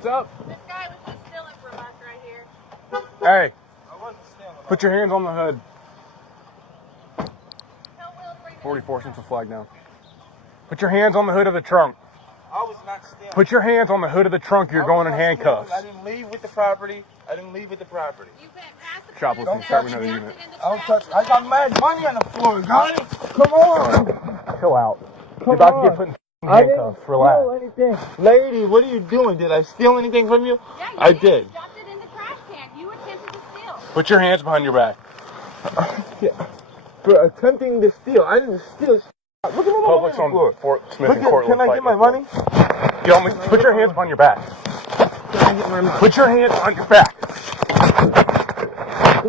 What's up? This guy was just stealing from us right here. Hey. I wasn't stealing. Put your hands on the hood. 44 since the flag down. Put your hands on the hood of the trunk. I was not stealing. Put your hands on the hood of the trunk. You're going in handcuffs. I didn't leave with the property. You went past the Shoplifting. Don't Start touch with me. another unit. I got mad money on the floor, got it? Come on. Chill out. You're about to get put in handcuffs. Relax. Anything. Lady, what are you doing? Did I steal anything from you? Yeah, I did. You dropped it in the trash can. You attempted to steal. Put your hands behind your back. For attempting to steal. I didn't steal. Look at my Publix money on the floor. on Fort Smith and Cortland. Can I get my money? Put your hands behind your back. Can I get my money? Put your hands on your back. Can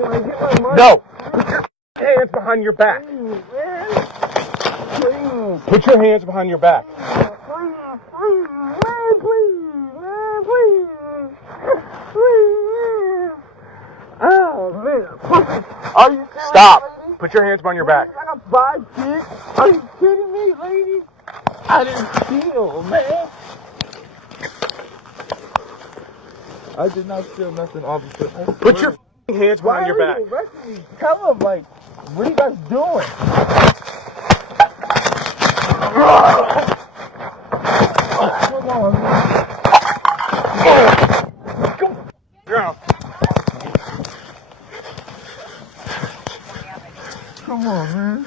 I get my money? No. Put your hands behind your back. Please. Put your hands behind your back. Oh, man. Are you serious, Stop. lady? Put your hands behind your back. I got 5 kids. Are you kidding me, lady? I didn't steal, man. I did not steal nothing, officer. Put your hands behind your back. Why are you arresting me? Tell them, like, what are you guys doing? Come on, man. Ground. Come on, man.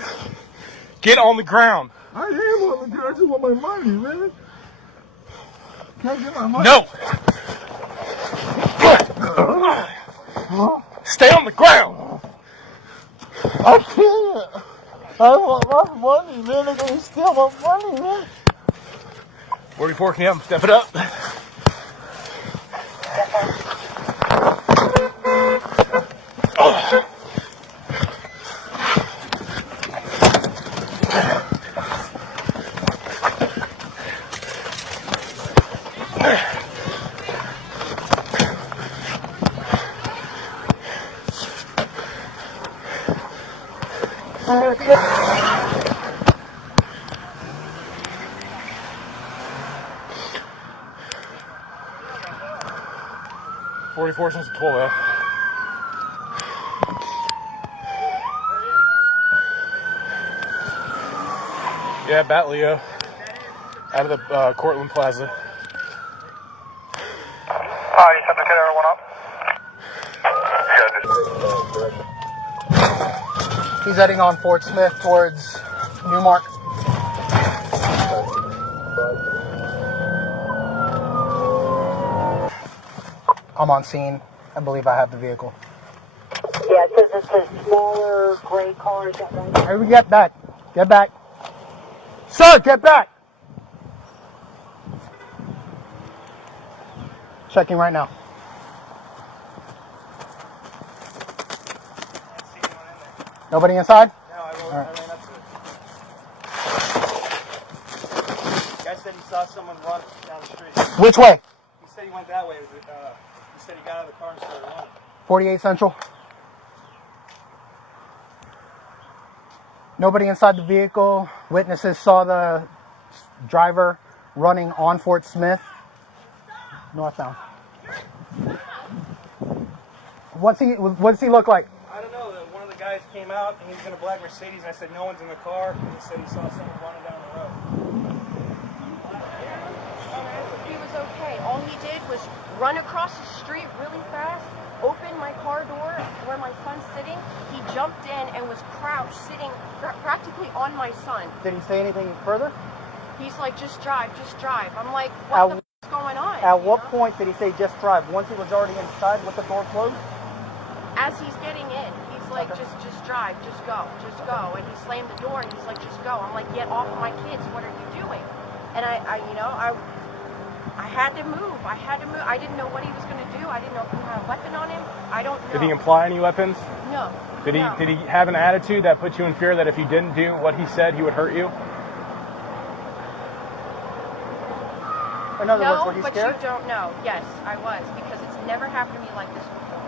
Get on the ground. I am on the ground. I just want my money, man. Can I get my money? No. Stay on the ground. I can't. I want my money, man. They're going to steal my money, man. 44, can you have him step it up? .44 since the 12F. Yeah, Bat Leo. Out of the Cortland Plaza. You sent the kid everyone up? He's heading on Fort Smith towards Newmark. I'm on scene. I believe I have the vehicle. Yeah, it says it's a smaller gray car. Is that right? Hey, get back. Get back. Sir, get back. Checking right now. Nobody inside? No, I All right. ran up to it. Guy said he saw someone run down the street. Which way? He said he went that way. He said he got out of the car and started running. 48 Central. Nobody inside the vehicle. Witnesses saw the driver running on Fort Smith. Northbound. What's he look like? I don't know. One of the guys came out and he was in a black Mercedes, and I said, no one's in the car. And he said he saw someone running down the road. He was okay. All he did was run across the street really fast, open my car door where my son's sitting. He jumped in and was crouched, sitting practically on my son. Did he say anything further? He's like, just drive, just drive. I'm like, what the f is going on? At what point did he say just drive? Once he was already inside with the door closed? As he's getting in, he's like, just drive, just go. And he slammed the door and he's like, just go. I'm like, get off my kids, what are you doing? And I had to move. I didn't know what he was going to do. I didn't know if he had a weapon on him. I don't know. Did he imply any weapons? No. Did he have an attitude that put you in fear that if you didn't do what he said, he would hurt you? In other words, No, were you but scared? you don't know. Yes, I was, because it's never happened to me like this before.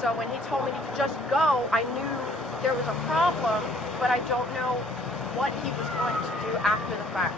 So when he told me to just go, I knew there was a problem, but I don't know what he was going to do after the fact.